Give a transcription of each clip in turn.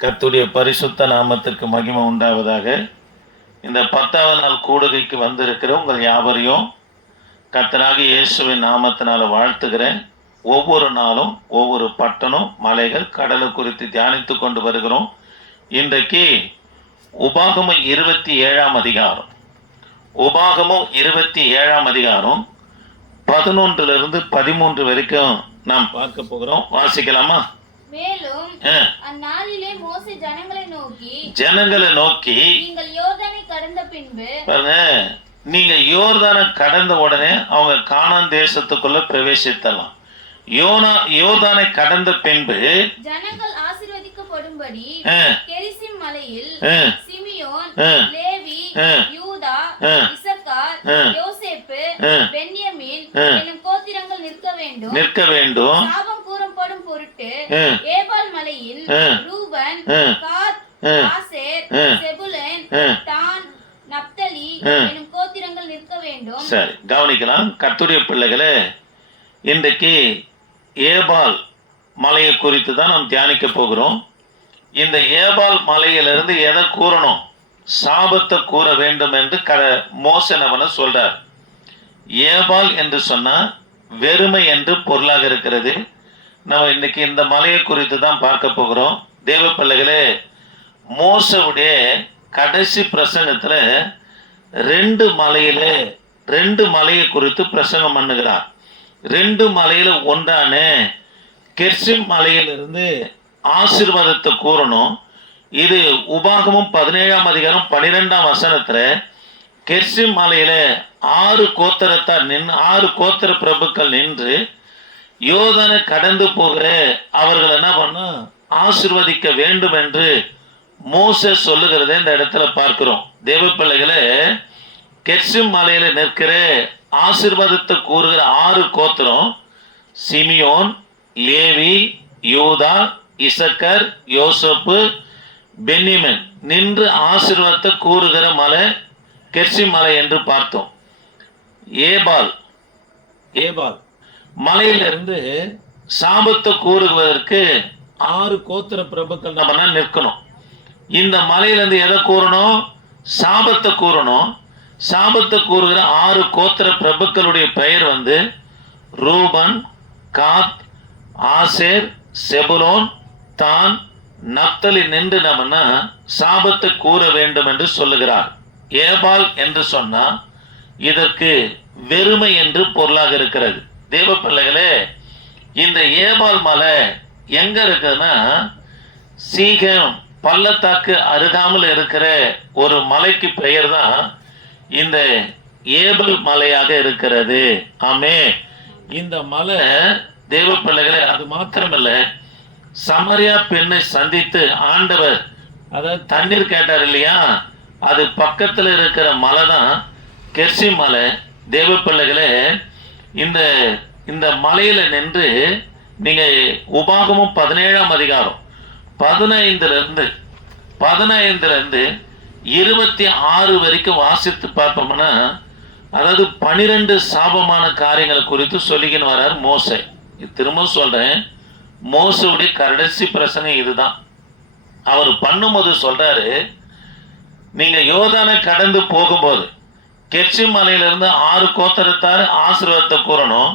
கர்த்தருடைய பரிசுத்த நாமத்திற்கு மகிமை உண்டாவதாக. இந்த 10வது நாள் கூடுகைக்கு வந்திருக்கிற உங்கள் யாவரையும் கர்த்தராகிய இயேசுவின் நாமத்தினால வாழ்த்துகிறேன். ஒவ்வொரு நாளும் ஒவ்வொரு பட்டணம், மலைகள், கடலை குறித்து தியானித்து கொண்டு வருகிறோம். இன்றைக்கு உபாகமம் 27ஆம் அதிகாரம், உபாகமம் 27ஆம் அதிகாரம் 11 13 வரைக்கும் நாம் பார்க்க போகிறோம். வாசிக்கலாமா? மேலும் அந்நாளிலே மோசே ஜனங்களை நோக்கி நீங்கள் யோர்தானை கடந்த பின்பு, நீங்க யோர்தானை கடந்த உடனே அவங்க கானான் தேசத்துக்குள்ள பிரவேசித்தலாம். யோர்தானை கடந்த பின்பு ஜனங்கள் ஆசீர்வதிக்கப்படும்படி கெரிசிம் மலையில் சிமியோன், லேவி, யூதா, இசக்கார், யோசேப்பு, பென்யமீன் என்னும் கோத்திரங்கள் நிற்க வேண்டும். சாபம் கூறப்படும் பொருட்டு ஏபால் மலையில் ரூபன், காத், ஆசேர், செபுலன், தான், நப்தலி என்னும் கோத்திரங்கள் நிற்க வேண்டும். சரி, கவனிக்கலாம். கர்த்தருடைய பிள்ளைகளே, இன்றைக்கு ஏபால் மலையை குறித்து தான் நாம் தியானிக்க போகிறோம். இந்த ஏபால் மலையிலிருந்து எதை கூறணும்? சாபத்தை கூற வேண்டும் என்று மோசனவன சொல்றார். ஏபால் என்று சொன்னா வெறுமை என்று பொருளாக இருக்கிறது. நம்ம இன்னைக்கு இந்த மலையை குறித்து தான் பார்க்க போகிறோம். தேவ பிள்ளைகளே, மோசவுடைய கடைசி பிரசங்கத்துல ரெண்டு மலையை குறித்து பிரசங்கம் பண்ணுகிறார். ரெண்டு மலையில ஒன்றான கெர்சிம் மலையிலிருந்து ஆசீர்வாதத்தை கூறணும். இது உபாகமம் 17ஆம் அதிகாரம் 12ஆம் வசனத்துல கெர்சிம் மலையில 6 கோத்திர பிரபுக்கள் நின்று யோர்தானை கடந்து போகிற அவர்கள் என்ன பண்ண ஆசீர்வதிக்க வேண்டும் என்று மோசே சொல்லுகிறத இந்த இடத்துல பார்க்கிறோம். தேவ பிள்ளைகளே, கெர்சிம் மலையில நிற்கிற ஆசீர்வாதத்தை கூறுகிற 6 கோத்திரம் சிமியோன், லேவி, யூதா, இசக்கர், யோசப்பு, பென்யமீன் நின்று ஆசீர்வாதத்தை கூறுகிற மலை கெர்சிம் மலை என்று பார்த்தோம். ஏபால் மலையிலிருந்து சாபத்தை கூறுவதற்கு 6 கோத்திர பிரபுக்கள் நம்ம நிற்கணும். இந்த மலையிலிருந்து எதை கூறணும்? சாபத்தை கூறணும். சாபத்தை கூறுகிற 6 கோத்திர பிரபுக்களுடைய பெயர் ரூபன், காத், ஆசேர், செபுலோன், தான், நப்தலி நின்று நம்ம சாபத்தை கூற வேண்டும் என்று சொல்லுகிறார். ஏபால் என்று சொன்னா இதற்கு வெறுமை என்று பொருளாக இருக்கிறது. தேவ பிள்ளைகளே, இந்த ஏபால் மலை எங்க இருக்குதுன்னா சீகம் பள்ளத்தாக்கு அருகாமல் இருக்கிற ஒரு மலைக்கு பெயர் தான் இந்த ஏபல் மலையாக இருக்கிறது. ஆமே, இந்த மலை தேவ பிள்ளைகளே, அது மாத்திரமல்ல, சமரியா பெண்ணை சந்தித்து ஆண்டவர் அதாவது தண்ணீர் கேட்டார் இல்லையா, அது பக்கத்தில் இருக்கிற மலை தான் கெர்சிம் மலை. தேவ பிள்ளைகளே, இந்த மலையில நின்று நீங்க உபாகமும் 17ஆம் அதிகாரம் 15 26 வரைக்கும் வாசித்து பார்ப்போம்னா, அதாவது 12 சாபமான காரியங்களை குறித்து சொல்லிக்கின்னு வர்றார் மோசே. திரும்ப சொல்றேன், மோசவுடைய கடைசி பிரசங்கம் இதுதான். அவர் பண்ணும்போது சொல்றாரு, நீங்க யோர்தானை கடந்து போகும்போது கெர்சிம் மலையிலிருந்து 6 கோத்திரத்தார் ஆசீர்வாதத்தை கூறணும்.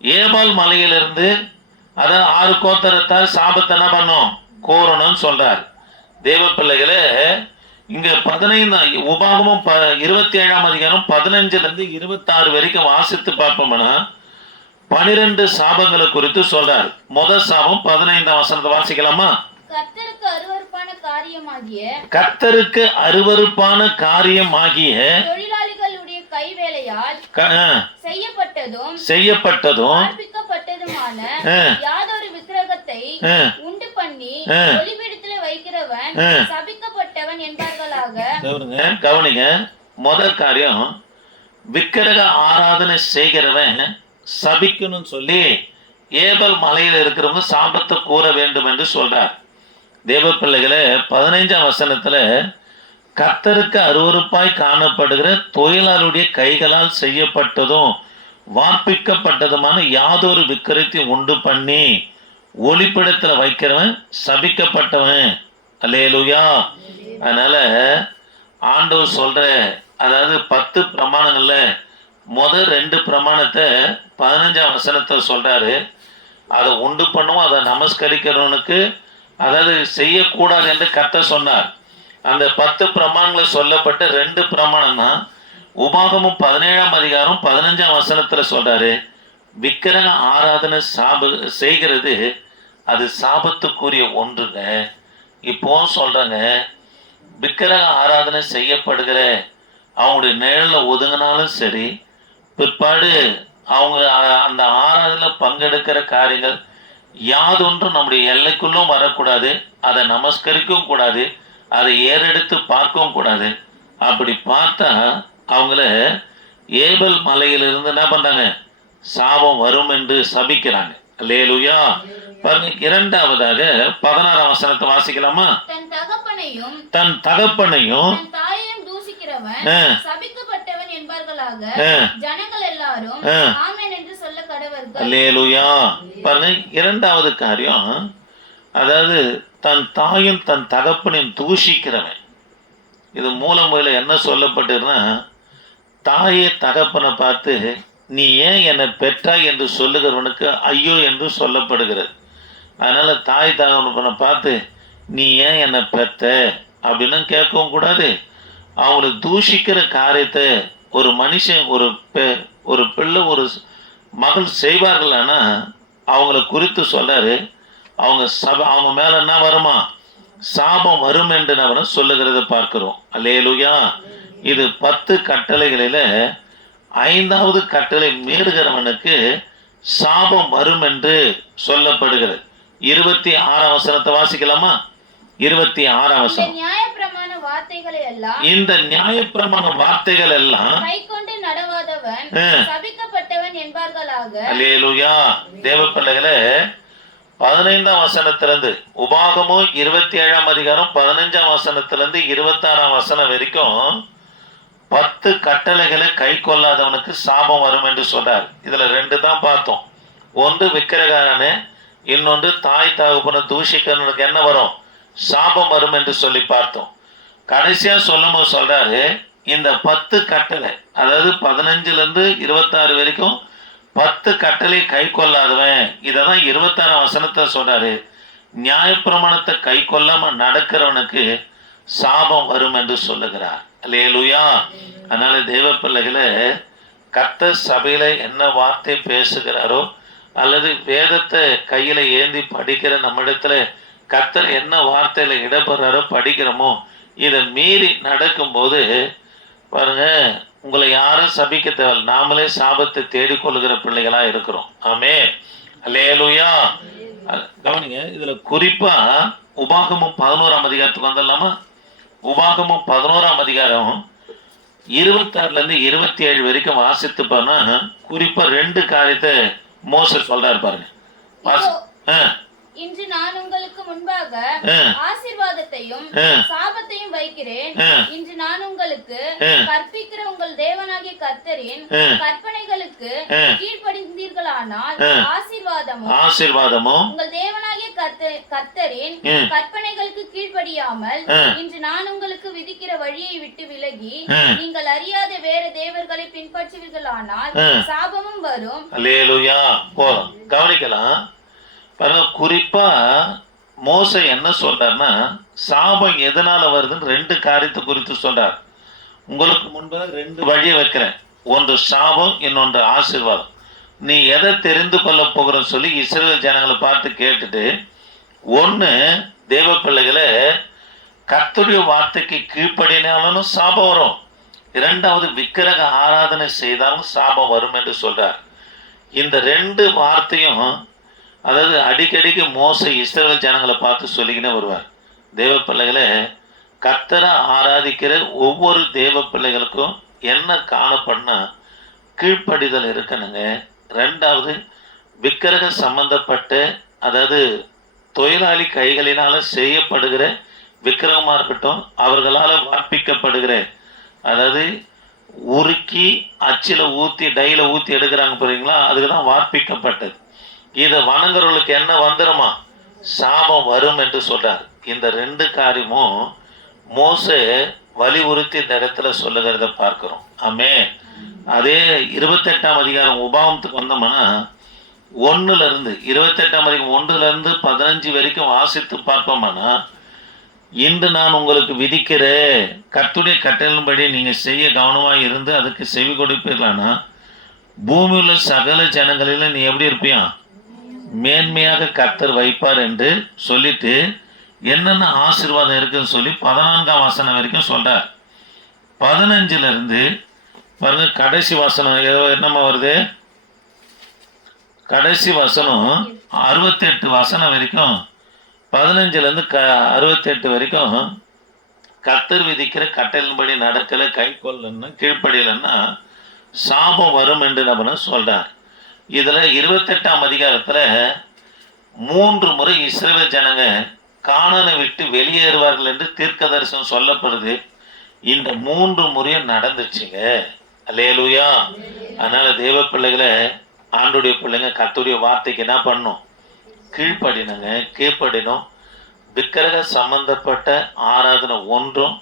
ஏபால் மலையிலிருந்து அதாவது 6 கோத்திரத்தார் சாபத்தை என்ன பண்ணும் கூறணும்னு சொல்றார். தேவ பிள்ளைகளே, இங்க 15 உபாகமும் 27ஆம் அதிகாரம் 15 26 வரைக்கும் வாசித்து பார்ப்போம்னா 12 சாபங்களை குறித்து சொல்றார். முதல் சாபம் 15ஆம் வசனத்தை வாசிக்கலாமா? கர்த்தருக்கு அருவருப்பான காரியமாகிய தொழிலாளிகளுடைய கைவேலையால் செய்யப்பட்டதும் யாதொரு விக்கிரகத்தை உண்டு பண்ணி ஒளிபீடத்திலே வைக்கிறவன் சபிக்கப்பட்டவன் என்பார்களாக. கவனிங்க, முதல் காரியம், விக்கிரக ஆராதனை செய்கிறவன் சபிக்கணும்னு சொல்லி ஏபல் மலையில் இருக்கிறவங்க சாபத்தை கூற வேண்டும் என்று சொல்றார். தேவ பிள்ளைகளே, 15ஆம் வசனத்துல கர்த்தருக்கு அருவருப்பாய் காணப்படுகிற தொழிலாளருடைய கைகளால் செய்யப்பட்டதும் வார்ப்பிக்கப்பட்டதுமான யாதொரு விக்கிரத்தை உண்டு பண்ணி ஒளிப்பிடத்துல வைக்கிறவன் சபிக்கப்பட்டவன் அல்லேலூயா. அதனால ஆண்டவர் சொல்ற, அதாவது 10 பிரமாணங்கள்ல முதல் 2 பிரமாணத்தை 15ஆம் வசனத்தை சொல்றாரு. அதை உண்டு பண்ணுவோம், அதை நமஸ்கரிக்கிறவனுக்கு, அதாவது செய்யக்கூடாது என்று கர்த்தர் சொன்னார். அந்த 10 பிரமாணங்களை சொல்லப்பட்ட 2 பிரமாணம் தான் உபாகமும் 17ஆம் அதிகாரம் 15ஆம் வசனத்துல சொல்றாரு. விக்கிரக ஆராதனை செய்கிறது அது சாபத்துக்குரிய ஒன்றுங்க. இப்போ சொல்றாங்க, விக்கிரக ஆராதனை செய்யப்படுகிற அவங்களுடைய நிழலில் ஒதுங்கினாலும் சரி, பிற்பாடு அவங்க அந்த ஆராதனை பங்கெடுக்கிற காரியங்கள் யாதொன்றும் நம்முடைய எல்லைக்குள்ளும் வரக்கூடாது, அதை நமஸ்கரிக்கவும் கூடாது, அதை ஏறெடுத்து பார்க்கவும் கூடாது. அப்படி பார்த்தா அவங்கள ஏபல் மலையிலிருந்து என்ன பண்றாங்க, சாபம் வரும் என்று சபிக்கிறாங்க. அல்லேலூயா. பாருங்க, இரண்டாவதாக 16ஆம் வசனத்தை வாசிக்கலாமா? தன் தகப்பனையும் தாயையும் தூசிக்கிறவன் சபிக்கப்பட்டவன் என்பார்களாக ஜனங்கள் எல்லாரும் ஆமென் என்று சொல்ல கடவர்கள். அல்லேலூயா. பாருங்க, இரண்டாவது காரியம், அதாவது தன் தாயும் தன் தகப்பனையும் தூஷிக்கிறவன். இது மூலமொழியில என்ன சொல்லப்பட்டிருன்னா, தாயை தகப்பனை பார்த்து நீ ஏன் என்னை பெற்றாய் என்று சொல்லுகிறவனுக்கு ஐயோ என்று சொல்லப்படுகிறது. அதனால தாய் தகப்பனை பார்த்து நீ ஏன் என்னை பெற்ற அப்படின்னு கேட்கவும் கூடாது. அவங்களை தூஷிக்கிற காரியத்தை ஒரு மனுஷன், ஒரு பிள்ளை, ஒரு மகள் செய்வார்களானா அவங்கள குறித்து சொல்றாரு, அவங்க மேல என்ன வருமா, சாபம் வரும் என்று நம்ம சொல்லுகிறத பார்க்கிறோம். அல்லேலூயா. இது 10 கட்டளைகளில 5வது கட்டளை மீறுகிறவனுக்கு சாபம் வரும் என்று சொல்லப்படுகிறது. 26ஆம் வசனத்தை வாசிக்கலாமா? 26ஆம் வசனம். இந்த நியாயப்பிரமாண வார்த்தைகள் எல்லாம் கைக்கொண்டு நடவாதவன் சபிக்கப்பட்டவன் என்பார்களாக. அல்லேலூயா. தேவ பிள்ளைகளே, 15ஆம் வசனத்திலிருந்து உபாகமும் 27ஆம் அதிகாரம் 15ஆம் வசனத்திலிருந்து 26ஆம் வசனம் வரைக்கும் 10 கட்டளைகளை கை கொள்ளாதவனுக்கு சாபம் வரும் என்று சொல்றார். இதுல 2 தான் பார்த்தோம். ஒன்று விக்கிரகாரனே, இன்னொன்று தாய் தகப்பனை தூஷிக்கிறவனுக்கு என்ன வரும், சாபம் வரும் என்று சொல்லி பார்த்தோம். கடைசியா சொல்லும் போது சொல்றாரு, இந்த 10 கட்டளை, அதாவது 15லிருந்து 26 வரைக்கும் 10 கட்டளை கை கொள்ளாதவன், இததான் 26ஆம் வசனத்தை சொல்றாரு, நியாயப்பிரமாணத்தை கை கொள்ளாம நடக்கிறவனுக்கு சாபம் வரும் என்று சொல்லுகிறார். அல்லேலூயா. அதனால தேவ பிள்ளைகளை, கர்த்தர் சபையில என்ன வார்த்தை பேசுகிறாரோ, அல்லது வேதத்தை கையில ஏந்தி படிக்கிற நம்மிடத்துல கர்த்தர் என்ன வார்த்தையில இடம்பெறாரோ படிக்கிறோமோ, இதை மீறி நடக்கும்போது பாருங்க, உங்களை யாரும் சபிக்க தேவை, நாமளே சாபத்தை தேடிக்கொள்ளுகிற பிள்ளைகளா இருக்கிறோம். ஆமே. அல்லேலூயா. கவனிங்க, இதுல குறிப்பா உபாகமும் 11ஆம் அதிகாரத்துக்கு வந்துடலாமா? உபாகமும் 11ஆம் அதிகாரம் 26லிருந்து 27 வரைக்கும் வாசித்து போனா குறிப்பா 2 காரியத்தை மோசே சொல்றாரு பாருங்க. இன்று நான் உங்களுக்கு முன்பாக ஆசீர்வாதத்தையும் சாபத்தையும் வைக்கிறேன். இன்று நான் உங்களுக்கு கற்பிக்கிற உங்கள் தேவனாகிய கர்த்தரின் கற்பனைகளுக்கு கீழ்ப்படிந்தீர்களானால் ஆசீர்வாதமும், உங்கள் தேவனாகிய கர்த்தரின் கற்பனைகளுக்கு கீழ்ப்படியாமல் இன்று நான் உங்களுக்கு விதிக்கிற வழியை விட்டு விலகி நீங்கள் அறியாத வேற தேவர்களை பின்பற்றுவீர்களானால் சாபமும் வரும். அல்லேலூயா. கவனிக்கலாம் பாருங்க, குறிப்பா மோசே என்ன சொல்றாருன்னா, சாபம் எதனால வருதுன்னு 2 காரியத்தை குறித்து சொல்றார். உங்களுக்கு முன்பாக 2 வழியை வைக்கிறேன், ஒன்று சாபம், இன்னொன்று ஆசீர்வாதம். நீ எதை தெரிந்து கொள்ள போகிறன்னு சொல்லி இஸ்ரவேல் ஜனங்களை பார்த்து கேட்டுட்டு, ஒன்று தேவ பிள்ளைகளை கர்த்தருடைய வார்த்தைக்கு கீழ்ப்படினாலும் சாபம் வரும், 2வது விக்கிரக ஆராதனை செய்தாலும் சாபம் வரும் என்று சொல்றார். இந்த 2 வார்த்தையும், அதாவது அடிக்கடிக்கு மோசே இஸ்ரவேல் ஜனங்களை பார்த்து சொல்லிக்கினே வருவார். தேவ பிள்ளைகளை, கர்த்தரை ஆராதிக்கிற ஒவ்வொரு தேவ பிள்ளைகளுக்கும் என்ன காணப்படனா கீழ்ப்படிதல் இருக்கணுங்க. 2வது விக்கிரக சம்பந்தப்பட்ட, அதாவது தொழிலாளி கைகளினால செய்யப்படுகிற விக்கிரகமா இருக்கட்டும், அவர்களால் வார்ப்பிக்கப்படுகிற, அதாவது உருக்கி அச்சில ஊத்தி டையில ஊத்தி எடுக்கிறாங்க பாருங்களா, அதுக்கு தான் வார்ப்பிக்கப்பட்டது. இதை வணங்குறவர்களுக்கு என்ன வந்துருமா, சாபம் வரும் என்று சொல்றார். இந்த 2 காரியமும் மோசே வலியுறுத்தி இந்த இடத்துல சொல்லுகிறத பார்க்கிறோம். ஆமென். அதே 28ஆம் அதிகாரம் உபாகமத்துக்கு வந்தோம்னா 1 28ஆம் அதிகாரம் 1 15 வரைக்கும் வாசித்து பார்ப்போம்னா, இன்று நான் உங்களுக்கு விதிக்கிற கர்த்தருடைய கட்டளையின்படி நீங்க செய்ய கவனமாக இருந்து அதுக்கு செவி கொடுப்பீர்களானா பூமியில் உள்ள சகல ஜனங்களில நீ எப்படி இருப்பியா? மேன்மையாக கர்த்தர் வைப்பார் என்று சொல்லிட்டு என்னென்ன ஆசீர்வாதம் இருக்குன்னு சொல்லி 14ஆம் வசனம் வரைக்கும் சொல்றார். 15 பாருங்க, கடைசி வசனம் என்னமா வருது? கடைசி வசனம் 68 வசனம் வரைக்கும், 15 68 வரைக்கும் கர்த்தர் விதிக்கிற கட்டளையின்படி நடக்கல, கை கொள்ளன்னா, கீழ்ப்படியலன்னா சாபம் வரும் என்று நம்ம சொல்றார். இதுல 28ஆம் அதிகாரத்துல 3 முறை இஸ்ரவேல் ஜனங்க கானானை விட்டு வெளியேறுவார்கள் என்று தீர்க்க தரிசனம் சொல்லப்படுது. இந்த 3 முறையும் நடந்துச்சுங்க. அல்லேலூயா. அதனால தேவ பிள்ளைகளை, ஆண்டுடைய பிள்ளைங்க கர்த்தருடைய வார்த்தைக்கு என்ன பண்ணும்? கீழ்ப்படினோம். விக்கிரக சம்பந்தப்பட்ட ஆராதனை ஒன்றும்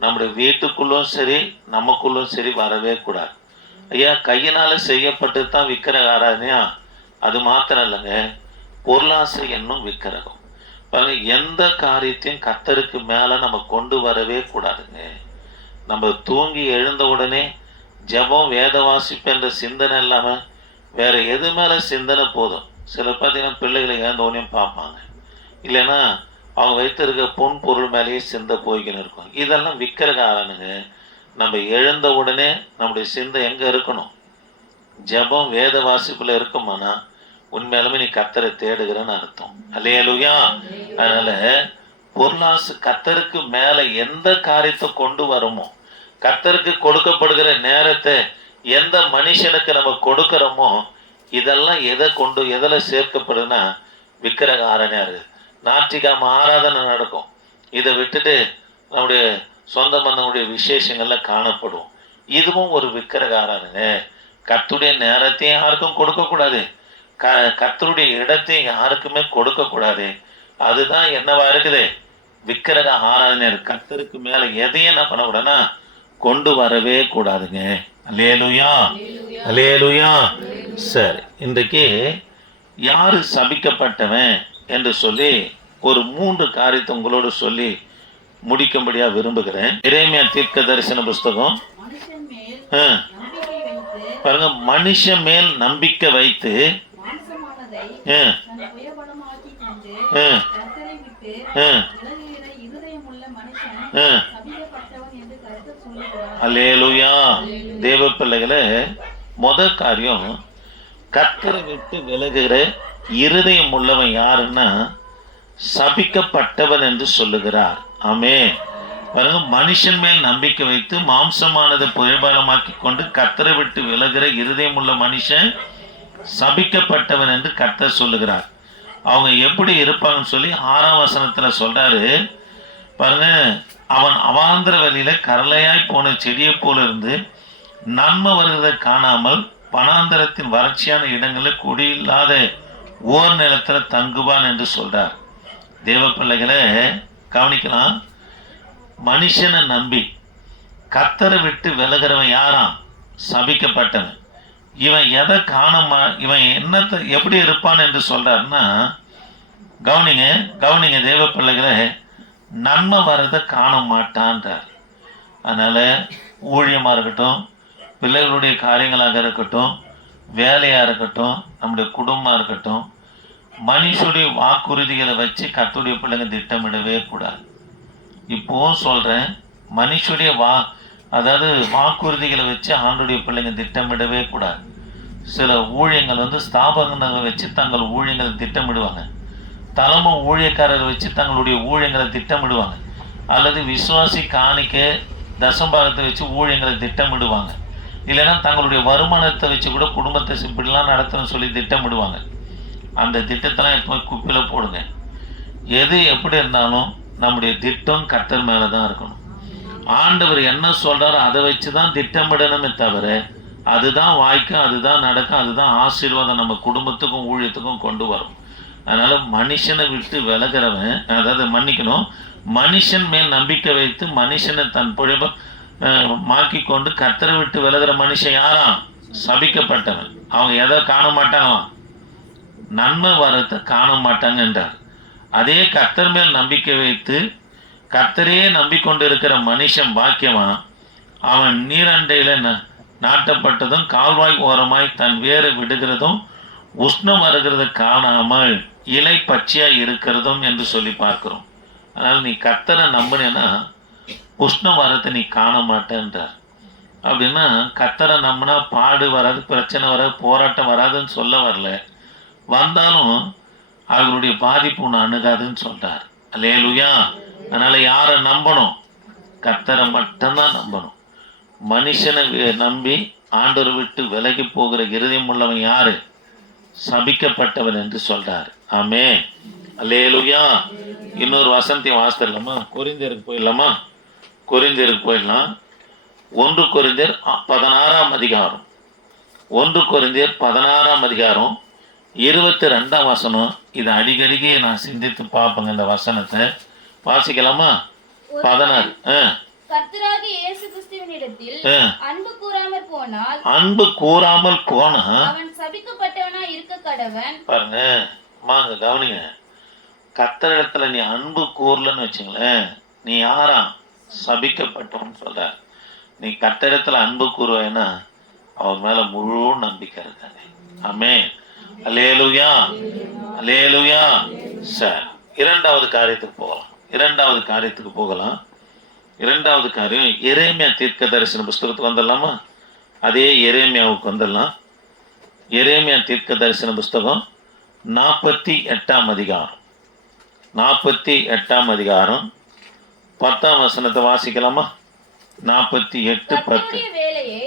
நம்முடைய வீட்டுக்குள்ளும் சரி நமக்குள்ளும் சரி வரவே கூடாது. ஐயா, கையினால செய்யப்பட்டு தான் விக்கிரக ஆராதனையா? அது மாத்திரம் இல்லைங்க, பொருளாசை என்னும் விக்கிரகம். பாருங்க, எந்த காரியத்தையும் கர்த்தருக்கு மேல நம்ம கொண்டு வரவே கூடாதுங்க. நம்ம தூங்கி எழுந்த உடனே ஜெபம் வேத வாசிப்பு என்ற சிந்தனை இல்லாம வேற எது மேல சிந்தனை போதும். சிலர் பார்த்தீங்கன்னா பிள்ளைகளை எழுந்த உடனே பார்ப்பாங்க, இல்லைன்னா அவங்க வைத்திருக்க பொன் பொருள் மேலேயே சிந்த போய்கின்னு இருக்கும். இதெல்லாம் விக்கிரக ஆராதனைங்க. நம்ம எழுந்த உடனே நம்முடைய சிந்தை எங்க இருக்கணும்? ஜெபம் வேத வாசிப்புல இருக்குமானா உண்மையாலுமே நீ கர்த்தரை தேடுகிறன்னு அர்த்தம். அல்லேலூயா. அதனால பொருளாசு கர்த்தருக்கு மேல எந்த காரியத்தை கொண்டு வருமோ, கர்த்தருக்கு கொடுக்கப்படுகிற நேரத்தை எந்த மனுஷனுக்கு நம்ம கொடுக்கிறோமோ, இதெல்லாம் எதில் சேர்க்கப்படுதுன்னா விக்கிரக ஆராதனையா இருக்கு. ஞாயிற்றுக்கிழமை ஆராதனை நடக்கும். இதை விட்டுட்டு நம்முடைய சொந்த பந்தங்களுடைய விசேஷங்கள்ல காணப்படும். இதுவும் ஒரு விக்கிரக ஆராதனை. கர்த்தருடைய நேரத்தையும் யாருக்கும் கொடுக்கக்கூடாது, கர்த்தருடைய இடத்தையும் யாருக்குமே கொடுக்கக்கூடாது. அதுதான் என்னவா இருக்குது? விக்கிரக ஆராதனை. கர்த்தருக்கு மேல எதையும் என்ன பண்ணக்கூடாதுன்னா கொண்டு வரவே கூடாதுங்க. அல்லேலூயா, அல்லேலூயா. சரி, இன்றைக்கு யாரு சபிக்கப்பட்டவன் என்று சொல்லி ஒரு 3 காரியத்தை உங்களோடு சொல்லி முடிக்கும்படியா விரும்புகிறேன். எரேமியா தீர்க்க தரிசன புஸ்தகம் பாருங்க, மனுஷன் மேல் நம்பிக்கை வைத்து அல்லேலூயா. தேவ பிள்ளைகளே, முதல் காரியம், கர்த்தரை விட்டு விலகுகிற இருதயம் உள்ளவன் யாருன்னா சபிக்கப்பட்டவன் என்று சொல்லுகிறார். ஆமென். பாருங்க, மனுஷன் மேல் நம்பிக்கை வைத்து மாம்சமானதை புயபாலமாக்கி கொண்டு கர்த்தரை விட்டு விலகுகிற இருதயம் உள்ள மனுஷன் சபிக்கப்பட்டவன் என்று கர்த்தர் சொல்லுகிறார். அவங்க எப்படி இருப்பாங்கன்னு சொல்லி 6ஆம் வசனத்துல சொல்றாரு. பாருங்க, அவன் அவாந்திர வழியில கரலையாய் போன செடியை போல இருந்து நன்மை வருவதை காணாமல் வனாந்தரத்தின் வறட்சியான இடங்களில் குடியில்லாத ஓர் நிலத்துல தங்குவான் என்று சொல்றார். தேவ பிள்ளைகளை கவனிக்கலாம். மனுஷனை நம்பி கர்த்தரை விட்டு விலகிறவன் யாராம்? சபிக்கப்பட்டவன். இவன் எதை காணமா, இவன் என்னத்தை எப்படி இருப்பான் என்று சொல்றாருன்னா, கவனிங்க தேவ பிள்ளைகளை, நன்மை வர்றதை காண மாட்டான்றார். அதனால ஊழியமா இருக்கட்டும், பிள்ளைகளுடைய காரியங்களாக இருக்கட்டும், வேலையா இருக்கட்டும், நம்முடைய குடும்பமா இருக்கட்டும், மனுஷனுடைய வாக்குறுதிகளை வச்சு கர்த்தருடைய பிள்ளைங்க திட்டமிடவே கூடாது. இப்போவும் சொல்றேன், மனுஷனுடைய அதாவது வாக்குறுதிகளை வச்சு ஆண்டுடைய பிள்ளைங்க திட்டமிடவே கூடாது. சில ஊழியங்கள் ஸ்தாபகங்களை வச்சு தங்கள் ஊழியங்களை திட்டமிடுவாங்க, தலைமை ஊழியக்காரரை வச்சு தங்களுடைய ஊழியங்களை திட்டமிடுவாங்க, அல்லது விசுவாசி காணிக்க தசம்பாகத்தை வச்சு ஊழியங்களை திட்டமிடுவாங்க, இல்லைன்னா தங்களுடைய வருமானத்தை வச்சு கூட குடும்பத்தை இப்படிலாம் நடத்தணும்னு சொல்லி திட்டமிடுவாங்க. அந்த திட்டத்தெல்லாம் எப்போ குப்பையில் போடுங்க. எது எப்படி இருந்தாலும் நம்முடைய திட்டம் கர்த்தர் மேலே தான் இருக்கணும். ஆண்டவர் என்ன சொல்றாரோ அதை வச்சு தான் திட்டமிடணுமே தவிர, அதுதான் வாய்க்கும், அதுதான் நடக்கும், அதுதான் ஆசீர்வாதம் நம்ம குடும்பத்துக்கும் ஊழியத்துக்கும் கொண்டு வரும். அதனால மனுஷனை விட்டு விலகிறவன், அதாவது மன்னிக்கணும், மனுஷன் மேல் நம்பிக்கை வைத்து மனுஷனை தன் பொழிவை மாக்கி கொண்டு கர்த்தரை விட்டு விலகிற மனுஷன் யாராம்? சபிக்கப்பட்டவன். அவங்க எதை காண மாட்டாங்களாம்? நன்மை வரத்தை காண மாட்டாங்க என்றார். அதே கர்த்தர் மேல் நம்பிக்கை வைத்து கர்த்தரையே நம்பிக்கொண்டு இருக்கிற மனுஷன் பாக்கியவான். அவன் நீரண்டையில் நாட்டப்பட்டதும் கால்வாய் ஓரமாய் தன் வேரை விடுகிறதும் உஷ்ணம் வருகிறத காணாமல் இலை பச்சையாக இருக்கிறதும் என்று சொல்லி பார்க்கிறோம். அதனால் நீ கர்த்தரை நம்பினேன்னா உஷ்ணம் வரத்தை நீ காண மாட்டேன்றார். அப்படின்னா கர்த்தரை நம்பினா பாடு வராது, பிரச்சனை வராது, போராட்டம் வராதுன்னு சொல்ல வரல. வந்தாலும் அவர்களுடைய பாதிப்பு ஒன்று அணுகாதுன்னு சொல்கிறார். அல்லேலூயா. அதனால் யாரை நம்பணும்? கர்த்தரை மட்டும்தான் நம்பணும். மனுஷனை நம்பி ஆண்டவரை விட்டு விலகி போகிற இருதயம் உள்ளவன் யாரு? சபிக்கப்பட்டவன் என்று சொல்றார். ஆமே. அல்லேலூயா. இன்னொரு வசனத்தையும் வாசித்தரலாமா? கொரிந்தியருக்கு போயிடலாமா? கொரிந்தியருக்கு போயிடலாம். 1 கொரிந்தியர் 16ஆம் அதிகாரம், 1 கொரிந்தியர் 16ஆம் அதிகாரம் 22ஆம் வசனம். இது அடிக்கடிக்கு நான் சிந்தித்து பார்ப்பேங்க. இந்த வசனத்தை வாசிக்கலாமா? 16. கர்த்தராகிய இயேசு கிறிஸ்துவினிடத்தில் அன்பு கூறாமல் போனால், அன்பு கூறாமல் போனா அவன் சபிக்கப்பட்டவனாய் இருக்க கடவன். பாருங்க, வாங்க கவனிங்க. கர்த்தரிடத்துல நீ அன்பு கூறலன்னு வச்சுங்களேன், நீ யாரா? சபிக்கப்பட்டவன் சொல்ற. நீ கர்த்தரிடத்துல அன்பு கூறுவேன்னா அவர் மேல முழு நம்பிக்கை இருக்காங்க. ஆமே. அல்லேலூயா, அல்லேலூயா. சரி, இரண்டாவது காரியத்துக்கு போகலாம். இரண்டாவது காரியம் எரேமியா தீர்க்க தரிசன புஸ்தகத்துக்கு வந்துடலாமா? அதே எரேமியாவுக்கு வந்துடலாம். எரேமியா தீர்க்க தரிசன புஸ்தகம் 48ஆம் அதிகாரம், 48ஆம் அதிகாரம் 10ஆம் வசனத்தை வாசிக்கலாமா? 48:10. வேலையை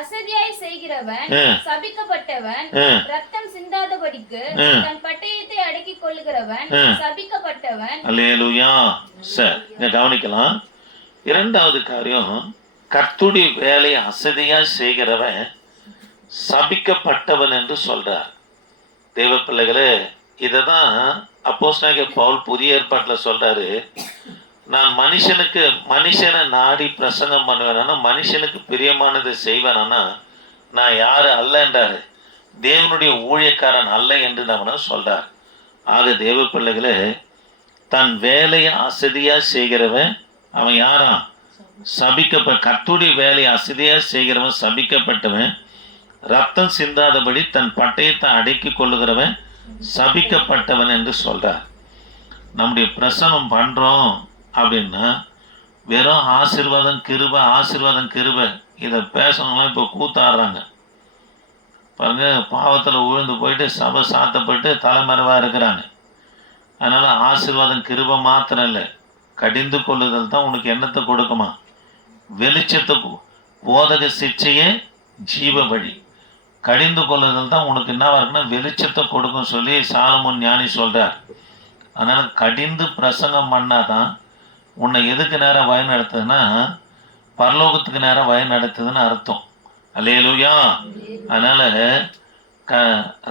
அசதியாய் செய்கிறவன் சபிக்கப்பட்டவன், ரத்தம் சிந்தாதபடிக்கு தன் பட்டயத்தை அடக்கிக் கொள்ளுகிறவன் சபிக்கப்பட்டவன். அல்லேலூயா. சரி, இங்க கவனிக்கலாம். இரண்டாவது காரியம், கர்த்தருடைய வேலையை அசதியா செய்கிறவன் சபிக்கப்பட்டவன் என்று சொல்றார். தேவ பிள்ளைகளே, இதைதான் அப்போஸ்தலனாகிய பவுல் புதிய ஏற்பாட்டில் சொல்றாரு. நான் மனுஷனை நாடி பிரசங்கம் பண்ணுவேனா, மனுஷனுக்கு பிரியமானதை செய்வேனா, நான் யாரு அல்லன்றாரு. தேவனுடைய ஊழியக்காரன் அல்ல என்று நம்ம சொல்றார். ஆக தேவ பிள்ளைகளே, தன் வேலையை அசதியா செய்கிறவன் அவன் யாரா? கர்த்தருடைய வேலையை அசதியா செய்கிறவன் சபிக்கப்பட்டவன், ரத்தம் சிந்தாதபடி தன் பட்டயத்தை அடக்கி கொள்ளுகிறவன் சபிக்கப்பட்டவன் என்று சொல்றார். நம்முடைய பிரசங்கம் பண்றோம் அப்படின்னா வெறும் ஆசீர்வாதம் கிருபை இதை பேசணும்னா இப்போ கூத்தாடுறாங்க பாருங்க. பாவத்தில் உழுந்து போயிட்டு சபை சாத்தப்பட்டு தலைமறைவாக இருக்கிறாங்க. அதனால ஆசீர்வாதம் கிருபை மாத்திரம் இல்லை, கடிந்து கொள்ளுதல் தான் உனக்கு எண்ணத்தை கொடுக்குமா? வெளிச்சத்தை, போதக சிச்சையே ஜீவ வழி, கடிந்து கொள்ளுதல் தான் உனக்கு என்னவா இருக்குன்னா வெளிச்சத்தை கொடுக்கும் சொல்லி சாலமோன் ஞானி சொல்றார். அதனால கடிந்து பிரசங்கம் பண்ணாதான் உன்னை எதுக்கு நேரம் வழி நடத்துதுன்னா பரலோகத்துக்கு நேரம் வழி நடத்துதுன்னு அர்த்தம். அல்லேலூயா. அதனால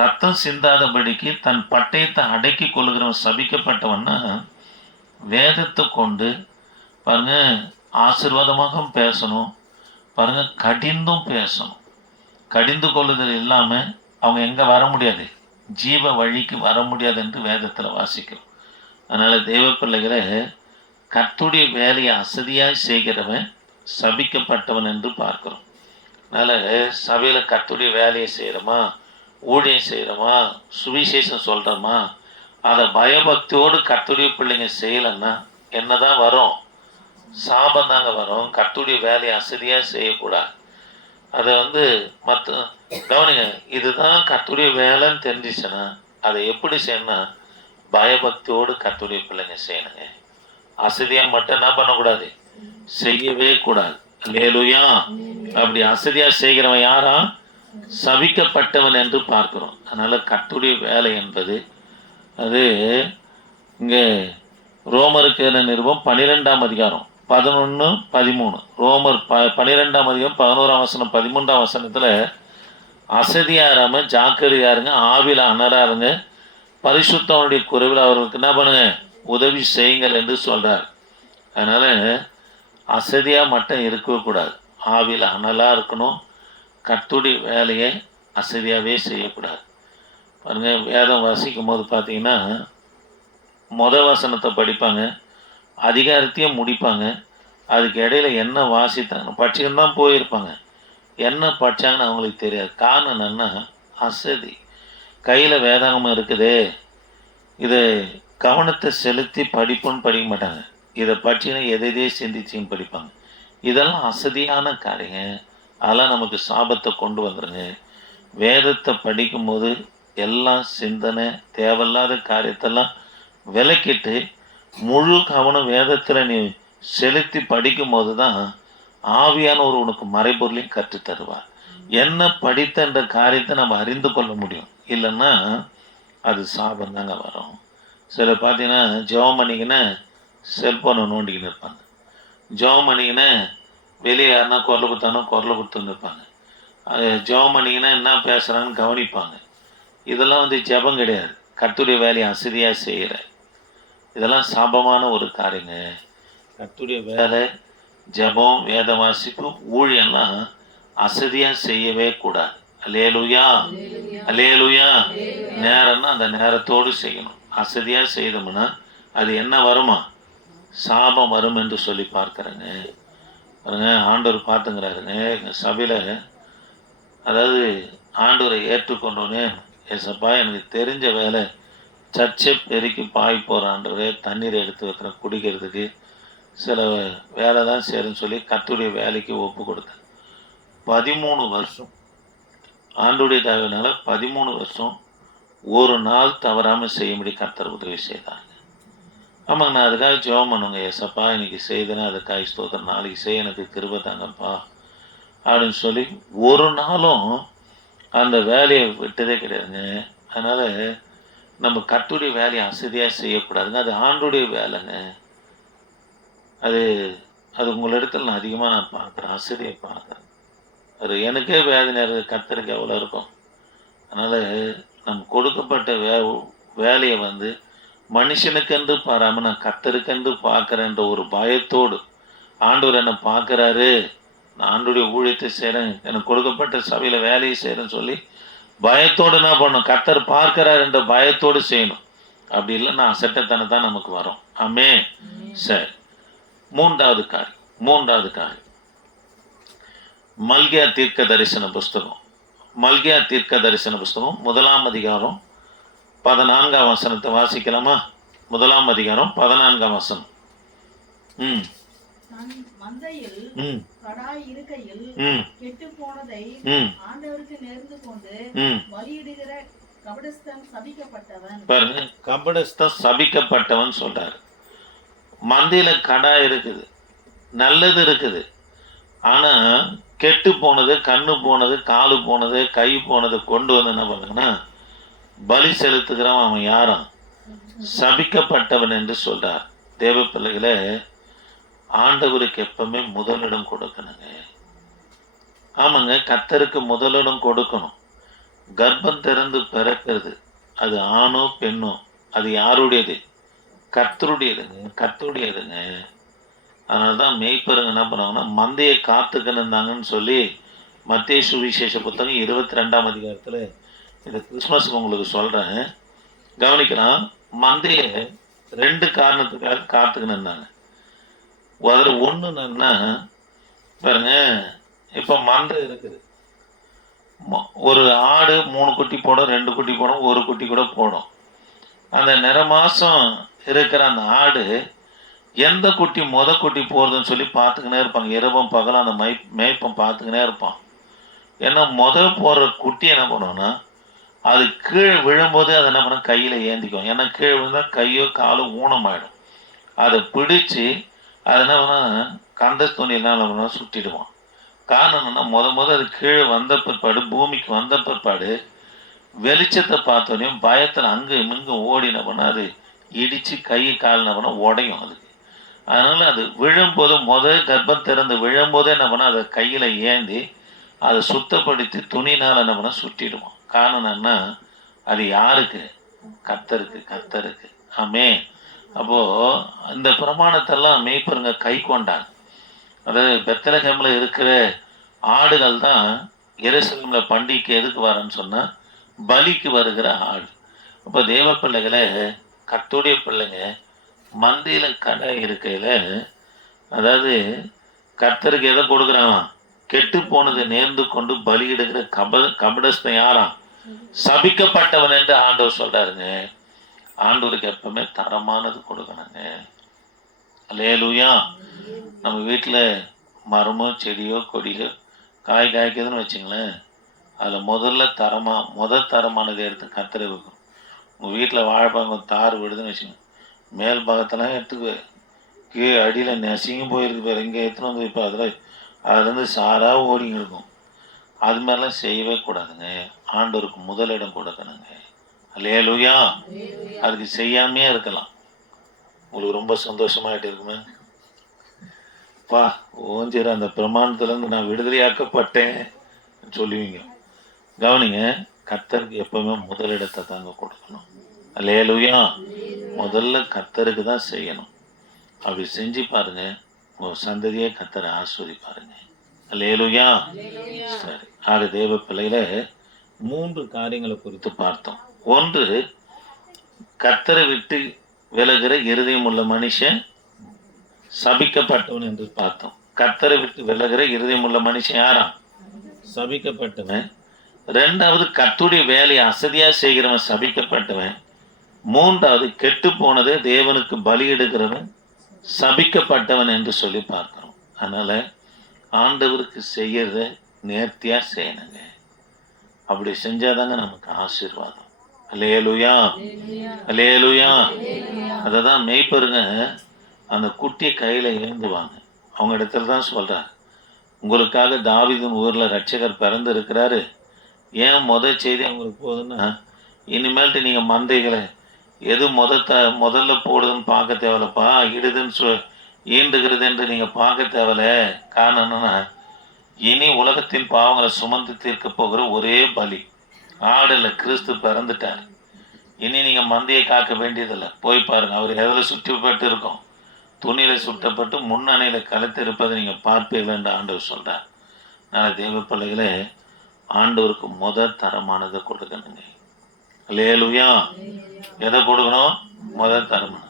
ரத்தம் சிந்தாதபடிக்கு தன் பட்டயத்தை அடக்கி கொள்ளுகிறவன் சபிக்கப்பட்டவன்னா வேதத்தை கொண்டு பாருங்க ஆசீர்வாதமாக பேசணும். பாருங்க, கடிந்தும் பேசணும். கடிந்து கொள்ளுதல் இல்லாமல் அவங்க எங்கே வர முடியாது? ஜீவ வழிக்கு வர முடியாது என்று வேதத்தில் வாசிக்கிறோம். அதனால் தேவ பிள்ளைகளை, கர்த்தருடைய வேலையை அசதியாய் செய்கிறவன் சபிக்கப்பட்டவன் என்று பார்க்கிறோம். அதனால் சபையில் கர்த்தருடைய வேலையை செய்கிறோமா, ஊழியம் செய்கிறோமா, சுவிசேஷம் சொல்கிறோமா, அதை பயபக்தியோடு கர்த்தருடைய பிள்ளைங்க செய்யலைன்னா என்னதான் வரும்? சாபம் தாங்க வரும். கர்த்தருடைய வேலையை அசதியாக செய்யக்கூடாது. அதை மற்ற கவனிங்க, இதுதான் கர்த்தருடைய வேலைன்னு தெரிஞ்சிச்சுன்னா அதை எப்படி செய்யணும்னா பயபக்தியோடு கர்த்தருடைய பிள்ளைங்க செய்யணுங்க. அசதியாக மட்டும் என்ன பண்ணக்கூடாது? செய்யவே கூடாது. அல்லேலூயா. அப்படி அசதியாக செய்கிறவன் யாரா? சபிக்கப்பட்டவன் என்று பார்க்கிறோம். அதனால கர்த்தருடைய வேலை என்பது அது இங்கே ரோமருக்கு நிருபம் 12ஆம் அதிகாரம் 11-13. ரோமர் 12ஆம் அதிகாரம் 11ஆம் வசனம் 13ஆம் வசனத்தில் அசதியாராம ஜாக்கிரதையாருங்க, ஆவில அனராருங்க, பரிசுத்தவனுடைய குறைவில் அவர்களுக்கு என்ன பண்ணுங்க, உதவி செய்யுங்கள் என்று சொல்றார். அதனால அசதியா மட்டும் இருக்கவே கூடாது, ஆவியில் அனலா இருக்கணும். கர்த்தருடைய வேலையை அசதியாகவே செய்யக்கூடாது. பாருங்க, வேதம் வாசிக்கும் போது பார்த்தீங்கன்னா வசனத்தை படிப்பாங்க, அதிகாரத்தையும் முடிப்பாங்க. அதுக்கு இடையில என்ன வாசித்தாங்க படிச்சுக்கிட்டு தான் போயிருப்பாங்க. என்ன படித்தாங்கன்னு அவங்களுக்கு தெரியாது. காரணம் என்னன்னா அசதி. கையில் வேதாகமம் இருக்குது, இதை கவனத்தை செலுத்தி படிப்புன்னு படிக்க மாட்டாங்க. இதை பற்றினா எதையே சிந்திச்சின்னு படிப்பாங்க. இதெல்லாம் அசதியான காரியங்க. அதெல்லாம் நமக்கு சாபத்தை கொண்டு வந்துடுங்க. வேதத்தை படிக்கும்போது எல்லாம் சிந்தனை, தேவையில்லாத காரியத்தெல்லாம் விலக்கிட்டு முழு கவனம் வேதத்தில் நீ செலுத்தி படிக்கும்போது தான் ஆவியானவர் உனக்கு மறைபொருளையும் கற்றுத்தருவார். என்ன படித்தன்ற காரியத்தை நம்ம அறிந்து கொள்ள முடியும். இல்லைன்னா அது சாபம் தாங்க வரும். சில பார்த்தீங்கன்னா ஜெபம் பண்ணிக்கின்னு செல்ஃபோனை நோண்டிக்கின்னு இருப்பாங்க. ஜெபம் பண்ணிக்கின்னு வெளியே யாருன்னா குரல் கொடுத்துன்னு இருப்பாங்க. அது ஜெபம் பண்ணிக்கின்னா என்ன பேசுகிறான்னு கவனிப்பாங்க. இதெல்லாம் ஜெபம் கிடையாது, கர்த்தருடைய வேலையை அசதியாக செய்கிற. இதெல்லாம் சாபமான ஒரு காரியங்க. கர்த்தருடைய வேலை, ஜெபம், வேத வாசிப்பு, ஊழியெல்லாம் அசதியாக செய்யவே கூடாது. அல்லேலூயா, அல்லேலூயா. நேரம்னா அந்த நேரத்தோடு செய்யணும். அசதியாக செய்தோம்னா அது என்ன வருமா, சாபம் வரும் என்று சொல்லி பார்க்குறேங்க. பாருங்க, ஆண்டவர் பார்த்துங்கிறாருங்க. எங்கள் சபையில் அதாவது ஆண்டவரை ஏற்றுக்கொண்டோன்னே, ஏசப்பா எனக்கு தெரிஞ்ச வேலை சர்ச்சை பெருக்கி பாய் போகிற ஆண்டவரே, தண்ணீரை எடுத்து வைக்கிறேன் குடிக்கிறதுக்கு, சில வேலை தான் சேருன்னு சொல்லி கர்த்தருடைய வேலைக்கு ஒப்பு கொடுத்தேன். 13 வருஷம் ஆண்டுடைய தேவையினால 13 வருஷம் ஒரு நாள் தவறாமல் செய்யும்படி கர்த்தர் உதவி செய்தாங்க. ஆமாங்க, நான் அதுக்காக ஜெபம் பண்ணுங்க. ஏசப்பா இன்னைக்கு செய்தேன்னா அதுக்காக ஸ்தோத்திரம், நாளைக்கு செய்ய எனக்கு கிருபை தாங்கப்பா அப்படின்னு சொல்லி ஒரு நாளும் அந்த வேலையை விட்டதே கிடையாதுங்க. அதனால் நம்ம கர்த்தருடைய வேலையை அசதியாக செய்யக்கூடாதுங்க. அது ஆண்டுடைய வேலைங்க. அது அது உங்களிடத்தில் நான் அதிகமாக பார்க்குறேன், அசதியை பார்க்குறேன். அது எனக்கே வேதனை இருக்குது, கர்த்தருக்கு எவ்வளோ இருக்கும். அதனால் நம்ம கொடுக்கப்பட்ட வேலையை மனுஷனுக்கென்று பாராமல் நான் கர்த்தருக்கென்று பார்க்குறேன்ற ஒரு பயத்தோடு, ஆண்டவர் என்னை பார்க்குறாரு, நான் ஆண்டுடைய ஊழியத்தை செய்கிறேன், எனக்கு கொடுக்கப்பட்ட சபையில் வேலையை செய்கிறேன்னு சொல்லி பயத்தோடு என்ன பண்ணணும், கர்த்தர் பார்க்கிறார் என்ற பயத்தோடு செய்யணும். அப்படி இல்லைன்னா அசட்டத்தனை தான் நமக்கு வரும். ஆமே. சரி, மூன்றாவது காரியம் மல்கியா தீர்க்க தரிசன புஸ்தகம். மல்கியா தீர்க்க தரிசன புஸ்தகம் 1ஆம் அதிகாரம் 14ஆம் வசனத்தை வாசிக்கலாமா? 1ஆம் அதிகாரம் 14ஆம் வசனம். மந்தையில் கடாய் இருக்கையில் கெட்டு போனதை ஆண்டவருக்கு நேர்ந்து கொண்டு பலியிடுகிற கபடஸ்தன் சபிக்கப்பட்டவன். பாருங்க, கபடஸ்தன் சபிக்கப்பட்டவன் சொல்றாரு. மந்தையில கடாய் இருக்குது, நல்லது இருக்குது, ஆனா கெட்டு போனது, கண்ணு போனது, காலு போனது, கை போனது கொண்டு என்ன பண்ணுங்கன்னா பலி செலுத்துகிறவன் அவன் யாரும் சபிக்கப்பட்டவன் என்று சொல்றார். தேவ பிள்ளைகளே, ஆண்டவருக்கு எப்பவுமே முதலிடம் கொடுக்கணுங்க. ஆமாங்க, கர்த்தருக்கு முதலிடம் கொடுக்கணும். கர்ப்பம் திறந்து பிறக்கிறது, அது ஆணோ பெண்ணோ, அது யாருடையது? கர்த்தருடையதுங்க. அதனால தான் மேய்ப்பருங்க என்ன பண்ணாங்கன்னா மந்தையை காத்துக்கணுந்தாங்கன்னு சொல்லி மத்தேயு சுவிசேஷ புத்தகம் 22ஆம் அதிகாரத்தில் இந்த கிறிஸ்மஸுக்கு உங்களுக்கு சொல்கிறேன், கவனிக்கலாம். மந்தையை 2 காரணத்துக்காக காத்துக்கணுன்னாங்க. அதில் ஒன்று என்னன்னா, பாருங்க, இப்போ மந்தை இருக்குது, ஒரு ஆடு 3 குட்டி போடும், 2 குட்டி போடும், 1 குட்டி கூட போடும். அந்த நிற மாதம் இருக்கிற அந்த ஆடு எந்த குட்டி குட்டி போகிறதுன்னு சொல்லி பார்த்துக்கினே இருப்பாங்க. இரவும் பகலும் அந்த மேய்ப்பம் பார்த்துக்கினே இருப்பான். ஏன்னா போடுற குட்டி என்ன பண்ணுவோன்னா, அது கீழே விழும்போது அதை என்ன பண்ண கையில் ஏந்திக்கும். ஏன்னா கீழே விழுந்தால் கையோ காலோ ஊனமாயிடும். அதை பிடிச்சி அது என்ன பண்ணால் கந்த துணியெல்லாம் என்ன பண்ணால் சுட்டிடுவான். காரணம் என்னன்னா, அது கீழே வந்த பிற்பாடு, பூமிக்கு வந்த பிற்பாடு வெளிச்சத்தை பார்த்தோனையும் பயத்தில் அங்கே இங்கே ஓடி என்ன பண்ணால் அது இடித்து கை கால் என்ன பண்ணால் உடையும் அதுக்கு. அதனால் அது விழும்போது கர்ப்பம் திறந்து விழும்போதே என்ன பண்ணால் அதை கையில் ஏந்தி அதை சுத்தப்படுத்தி துணினால் என்ன பண்ணால் சுட்டிடுவோம். காரணம் என்ன, அது யாருக்கு? கர்த்தருக்கு. ஆமே. அப்போ இந்த பிரமாணத்தெல்லாம் மேய்ப்பருங்க கை கொண்டாங்க. அதாவது பெத்லகேம்ல இருக்கிற ஆடுகள் தான் எருசலேம்ல பண்டிகைக்கு எதுக்கு வரேன்னு சொன்னா பலிக்கு வருகிற ஆடு. அப்போ தேவ பிள்ளைகளை, கர்த்தருடைய பிள்ளைங்க மந்தியில கடை இருக்கையில, அதாவது கர்த்தருக்கு எதை கொடுக்குறாங்களாம்? கெட்டு போனது நேர்ந்து கொண்டு பலியிடுகிற கபடஸ்தன் யாராம்? சபிக்கப்பட்டவன் என்று ஆண்டவர் சொல்றாருங்க. ஆண்டவருக்கு எப்பவுமே தரமானது கொடுக்கணுங்க. அல்லேலூயா. நம்ம வீட்டில் மரமோ செடியோ கொடியோ காய் காய்க்குதுன்னு வச்சுங்களேன், அதில் முதல் தரமானதை எடுத்து கத்தரை வைக்கும். உங்கள் வீட்டில் வாழைப்பழம் தார் விடுதுன்னு வச்சுங்க, மேல் பாகத்தெல்லாம் எடுத்துக்கு கீழே அடியில் நெசிங்க போயிருக்கு பேர் இங்கே எடுத்துன்னு வந்து இப்போ அதுலேருந்து சாராக ஓடிங்க இருக்கும். அது மாதிரிலாம் செய்யவே கூடாதுங்க. ஆண்டவருக்கு முதலிடம் கொடுக்கணுங்க. அல்லேலூயா. அதுக்கு செய்யாமையே இருக்கலாம். உங்களுக்கு ரொம்ப சந்தோஷமாயிட்டு இருக்குமே, பா ஓஞ்சிற அந்த பிரமாணத்துலேருந்து நான் விடுதலையாக்கப்பட்டேன் சொல்லுவீங்க. கவனிங்க, கர்த்தருக்கு எப்பவுமே முதலிடத்தை தாங்க கொடுக்கணும். அல்லேலூயா. முதல்ல கர்த்தருக்கு தான் செய்யணும். அப்படி செஞ்சு பாருங்க, உங்க சந்ததியே கர்த்தரை ஆஸ்வதிப்பாருங்க. அல்லேலூயா. சரி, ஆக தேவ பிள்ளையில 3 காரியங்களை குறித்து பார்த்தோம். ஒன்று, கர்த்தரை விட்டு விலகிற இருதயம் உள்ள மனுஷன் சபிக்கப்பட்டவன் என்று பார்த்தோம். கர்த்தரை விட்டு விலகிற இருதயம் உள்ள மனுஷன் யாராம்? சபிக்கப்பட்டவன். 2வது, கர்த்தருடைய வேலையை அசதியா செய்கிறவன் சபிக்கப்பட்டவன். 3வது, கெட்டு போனது தேவனுக்கு பலியிடுகிறவன் சபிக்கப்பட்டவன் என்று சொல்லி பார்க்கிறோம். அதனால ஆண்டவருக்கு செய்யறத நேர்த்தியா செய்யணுங்க. அப்படி செஞ்சாதாங்க நமக்கு ஆசீர்வாதம். அல்லேலூயா. அல்லேலூயா. அததான் மேய்ப்பருங்க அந்த குட்டியை கையில ஏந்துவாங்க. அவங்க இடத்துல தான் சொல்றாரு, உங்களுக்காக தாவீதின் ஊர்ல ரட்சகர் பிறந்து இருக்கிறாரு. ஏன் செய்தி அவங்களுக்கு போகுதுன்னா, இனிமேல்ட்டு நீங்க மந்தைகளை எது முதல்ல போடுதுன்னு பார்க்க தேவையில்லப்பா, இடுதுன்னு ஈண்டுகிறது என்று நீங்க பார்க்க தேவையில்ல. காரணம் என்னன்னா, இனி உலகத்தின் பாவங்களை சுமந்து தீர்க்க போகிற ஒரே பலி ஆடுல கிறிஸ்து பிறந்துட்டார். இனி நீங்க மந்தையை காக்க வேண்டியதில்லை. போய் பாருங்க, அவர் எதில் சுற்றப்பட்டு இருக்கோம், துணியில சுட்டப்பட்டு முன்னணையில கலத்து இருப்பதை நீங்க பார்ப்பீர்கள் என்று ஆண்டவர் சொல்றார். அதனால தேவ பிள்ளைகளே, ஆண்டவருக்கு முதல் தரமானதை கொடுக்கணுங்க. அல்லேலூயா. எதை கொடுக்கணும்? முதல் தரமான.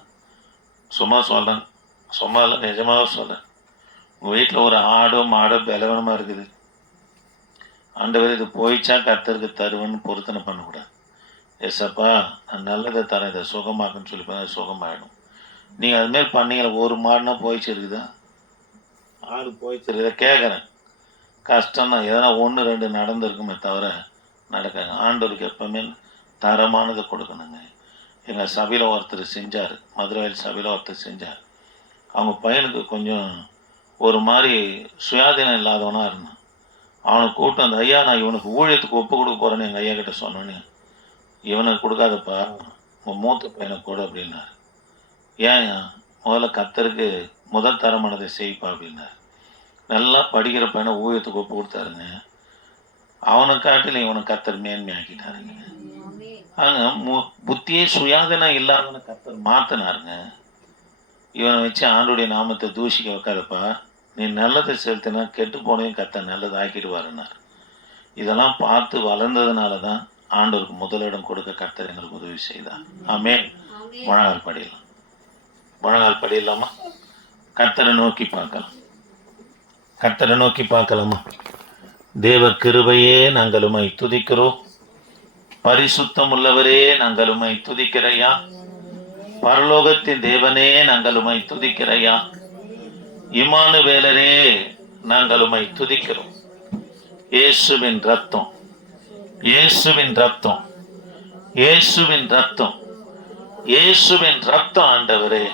சும்மா சொல்றேன், சும்மா இல்லை, நிஜமாக சொல்றேன். உங்க வீட்டில் ஒரு ஆடோ மாடோ பலவனமா இருக்குது, ஆண்டவர் இது போயிச்சா கர்த்தருக்கு தருவன்னு பொருத்தனை பண்ணக்கூடாது. ஏசப்பா நான் நல்லதை தரேன், இதை சுகமாக்குன்னு சொல்லி அது சுகமாயிடும். நீங்கள் அதுமாரி பண்ணீங்க, ஒரு மாடுனா போயிச்சிருக்குதா, ஆடு போயிச்சிருக்குதா கேட்குறேன். கஷ்டம் தான், எதனா 1 2 நடந்திருக்குமே தவிர நடக்காங்க. ஆண்டவருக்கு எப்பவுமே தரமானதை கொடுக்கணுங்க. எங்கள் சபையில் ஒருத்தர் செஞ்சார், மதுரையில் சபையில் ஒருத்தர் செஞ்சார். அவங்க பையனுக்கு கொஞ்சம் ஒரு மாதிரி சுயாதீனம் இல்லாதவனாக இருந்தான். அவனுக்கு கூட்டம் அந்த ஐயா, நான் இவனுக்கு ஊழியத்துக்கு ஒப்பு கொடுக்க போகிறேன்னு எங்கள் ஐயா கிட்ட சொன்னோன்னே, இவனுக்கு கொடுக்காதப்பா, உன் மூத்த பையனுக்கு கொடு அப்படின்னாரு. ஏன்? முதல்ல கர்த்தருக்கு முதல் தரமானதை செய்ப்பா அப்படின்னாரு. நல்லா படிக்கிற பையனை ஊழியத்துக்கு ஒப்பு கொடுத்தாருங்க. அவனுக்காட்டில் இவனுக்கு கர்த்தர் மேன்மையாக்கிட்டாருங்க. அங்கே புத்தியே சுயாதீனம் இல்லாதவனை கர்த்தர் மாற்றினாருங்க. இவனை வச்சு ஆண்டுடைய நாமத்தை தூஷிக்க வைக்காதப்பா, நீ நல்லதை செலுத்தினா கெட்டு போனையும் கர்த்தர் நல்லதை ஆக்கிடுவாருன்னார். இதெல்லாம் பார்த்து வளர்ந்ததுனால தான் ஆண்டவருக்கு முதலிடம் கொடுக்க கர்த்தர் எங்களுக்கு உதவி செய்தார். ஆமென். முழங்கால் படியலாம், முழங்கால் படியலாமா? கர்த்தரை நோக்கி பார்க்கலாம், கர்த்தரை நோக்கி பார்க்கலாமா? தேவ கிருபையே நாங்கள் உம்மை துதிக்கிறோம். பரிசுத்தம் உள்ளவரே நாங்கள் உம்மை துதிக்கிறையா. பரலோகத்தின் தேவனே நாங்கள் உம்மை துதிக்கிறையா. இம்மானுவேலரே நாங்கள் உம்மை துதிக்கிறோம். இயேசுவின் ரத்தம், இயேசுவின் ரத்தம், இயேசுவின் ரத்தம், இயேசுவின் ரத்தம். ஆண்டவரே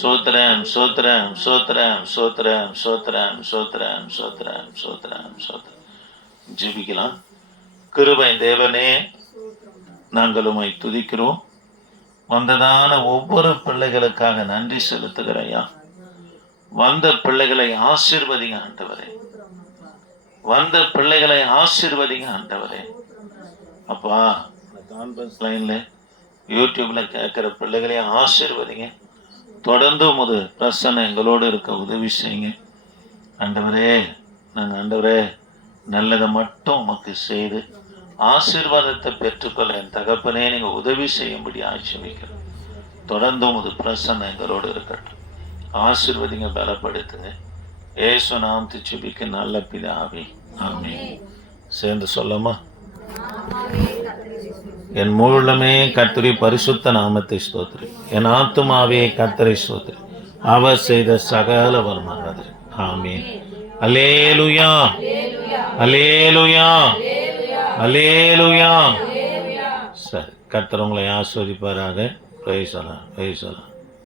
சோத்ரம் சோத்ரம் சோத்ரம் சோத்ரம் சோத்ரம் சோத்ரம் சோத்ரம் சோத்ரம் சோத்ரம். ஜெபிக்கலாம். கிருபை தேவனே நாங்கள் உம்மை துதிக்கிறோம். வந்ததான ஒவ்வொரு பிள்ளைகளுக்காக நன்றி செலுத்துகிறையா. வந்த பிள்ளைகளை ஆசீர்வதிங்க ஆண்டவரே, வந்த பிள்ளைகளை ஆசீர்வதிங்க ஆண்டவரே. அப்பா, இந்த கான்ஃபரன்ஸ் லைன்ல யூடியூப்ல கேட்குற பிள்ளைகளையும் ஆசீர்வதிங்க. தொடர்ந்து உமது பிரசன்னம் எங்களோடு இருக்க உதவி செய்யுங்க. ஆண்டவரே, நாங்கள் ஆண்டவரே நல்லதை மட்டும் உமக்கு செய்து ஆசீர்வாதத்தை பெற்றுக்கொள்ள என் தகப்பனே நீங்கள் உதவி செய்யும்படி ஆட்சேபிக்கிறோம். தொடர்ந்து உமது பிரசன்னம் எங்களோடு இருக்கட்டும். ஆசீர்வதிங்க, பலப்படுத்துங்க. இயேசு நாமத்தை ஜெபிக்க நல்ல பிதாவே, ஆமென். சேர்ந்து சொல்லமா? என் முழுமே கர்த்தருடைய பரிசுத்த நாமத்தை ஸ்தோத்திரி. என் ஆத்துமாவே கர்த்தரை ஸ்தோத்திரி. அவர் செய்த சகல வருமானது. ஆமென். அல்லேலூயா, அல்லேலூயா, அல்லேலூயா. சரி, கர்த்தர் உங்களை ஆசீர்வதிப்பாராக. பிரைஸ் அல்லாஹ், பிரைஸ் அல்லாஹ்.